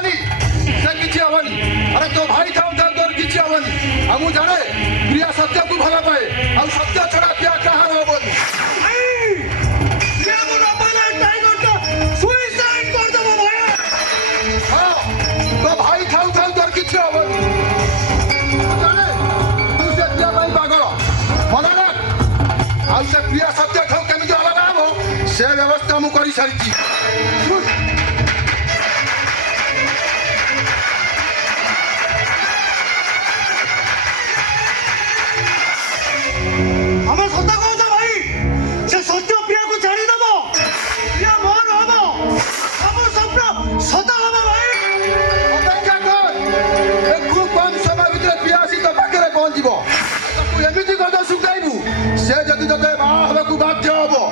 हवनी से किछि हवनी अरे तो भाई थाउ थाउ तोर किछि हवनी हमु जाने प्रिया सत्य को भला पाए आ सत्य छड़ा प्रिया कहां होबनी प्रिया को न पाले टाइगर तो सुसाइड कर देबो भाई हां तो भाई थाउ थाउ तोर किछि हवनी जाने तू से प्रिया भाई पागल मना ना आ से प्रिया सत्य थाउ केमिति अलगा हो से व्यवस्था मु करी सारिची से जदि तते बा हबकु बाध्य हबो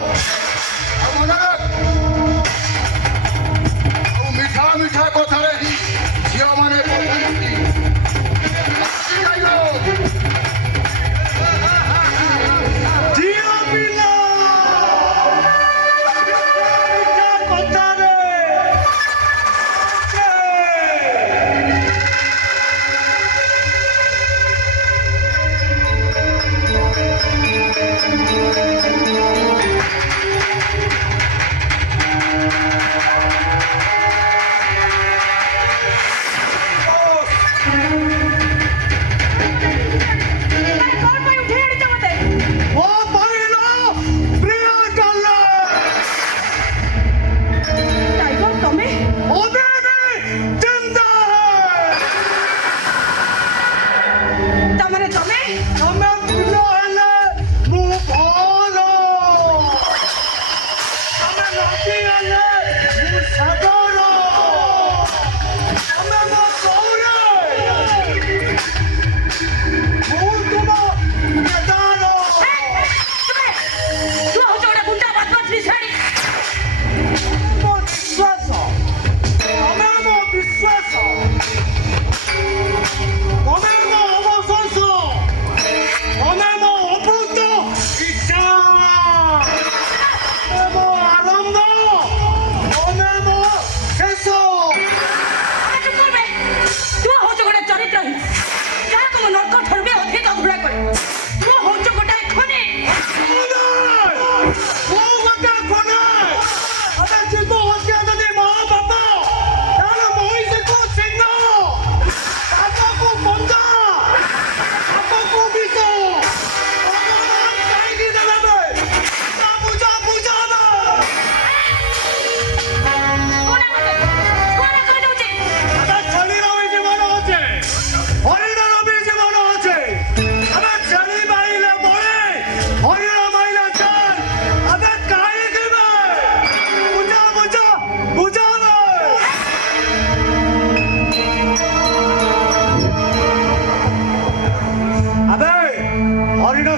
मीठा मीठा कथा रे झियो माने झियो पिला कथा रे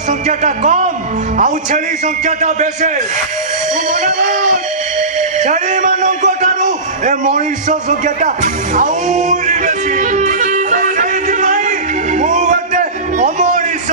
संख्याटा कम आउ छेली संख्याटा बेसे छेली मानक ठारू ए मनीष संख्याटा आउरी बेसी मु गोटे अमनीष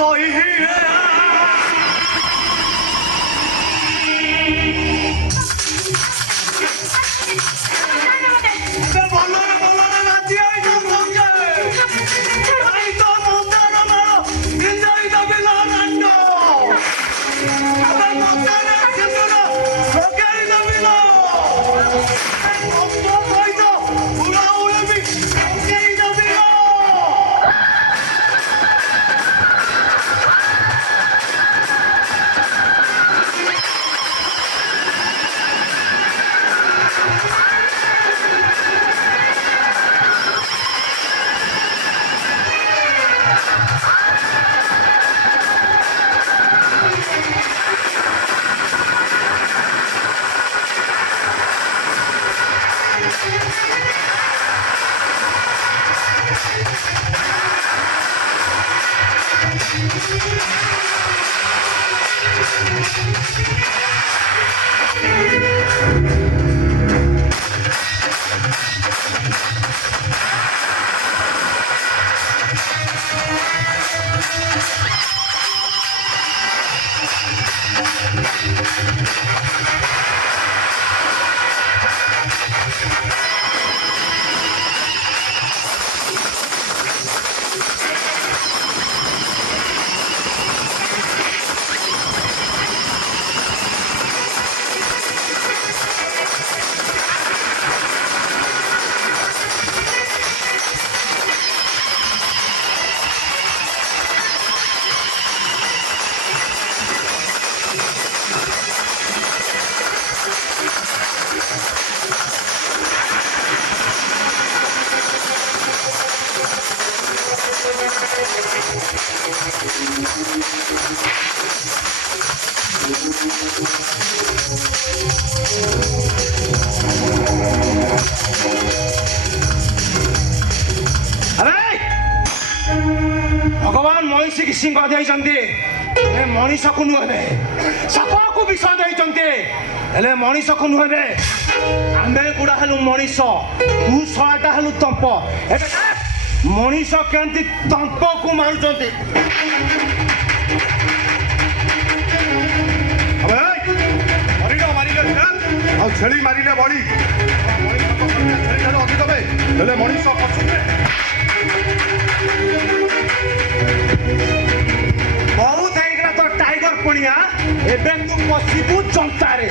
ମଣିଷକୁ ସିଂହ ଦେଇଛନ୍ତି ହେଲେ ମଣିଷକୁ ନୁହେଁ ସାପକୁ ବିଷ ଦେଇଛନ୍ତି ହେଲେ ମଣିଷକୁ ନୁହେଁ ଆମେ ଗୁଡ଼ା ହେଲୁ ମଣିଷ ତୁ ଶଳାଟା ହେଲୁ ତମ୍ପ ଏବେ ମଣିଷ କେମିତି ତମ୍ପକୁ ମାରୁଛନ୍ତି ଆଉ ଛେଳି ମାରିଲେ ବଳି ଛେଳି ଅଧିକ ହେଲେ ମଣିଷ ବହୁତ ହେଇଗଲା ତ ଟାଇଗର ପଣିଆ ଏବେ ତୁ ପଶିବୁ ଚନ୍ତାରେ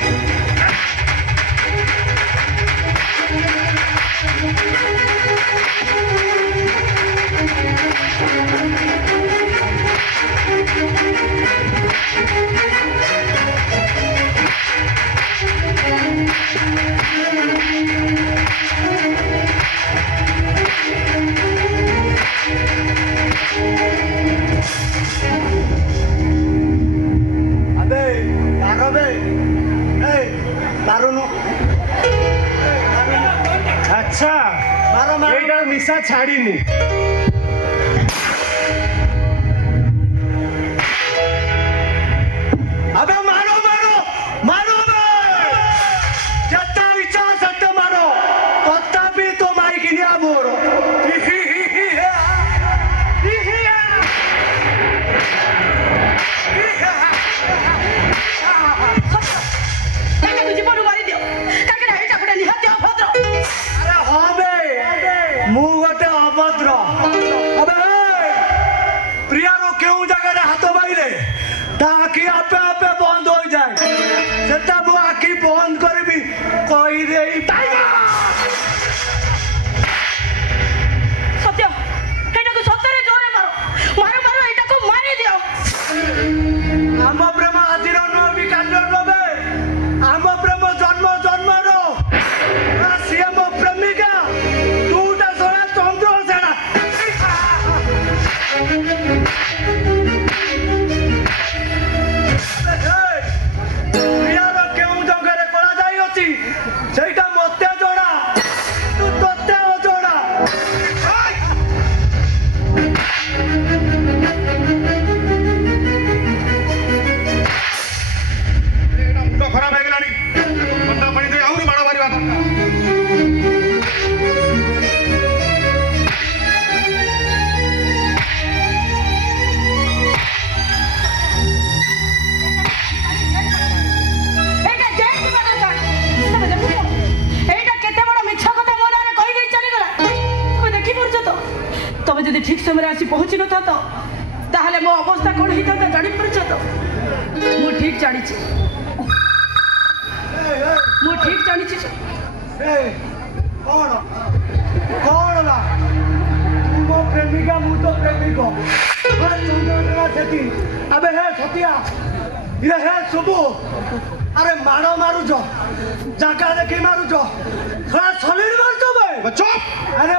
अच्छा एटा निशा छाड़ीनी अबे मारो मारो मारो जत्ता इच्छा सत्य मारो तथापि तो माइक निया मोर आखि आपे आपे बंद हो जाए सेटा मु आखि बंद करबी कहि देई टाइगर सत्य एटा को सत्तरे जोरे मारो मारो मारो एटा को मारी दियो आम प्रेम आदिर न विकास नबे आम प्रेम जन्म जन्मरो सिए मो प्रेमिका दूटा सोला चंद्र सेना ସେଇଟା ମତେ ଜଣା ତୁ ତତେ ଅଜଣା ମୁଣ୍ଡ ଖରାପ ହେଇଗଲାଣି ଥଣ୍ଡା ପାଣି ଦେଇ ଆହୁରି ମାଡ଼ ମାରିବା ଯଦି ଠିକ ସମୟରେ ଆସି ପହଞ୍ଚି ନଥାନ୍ତ ତାହେଲେ ମୋ ଅବସ୍ଥା କଣ ହେଇଥାନ୍ତା ଜାଣିପାରୁଛ ତ ମୁଁ ଠିକ ଜାଣିଛି କଣ କଣ ନା ମୋ ପ୍ରେମିକା ମୁଁ ତ ପ୍ରେମିକ ସେଠି ଆବେ ହେ ସତିଆ ଇରେ ହେ ଶୁଭୁ ଆରେ ମାଡ଼ ମାରୁଛ ଜାଗା ଦେଖି ମାରୁଛ ସଲିଡ୍ ମାରୁଛ ବେ ଚୁପ୍ ଆରେ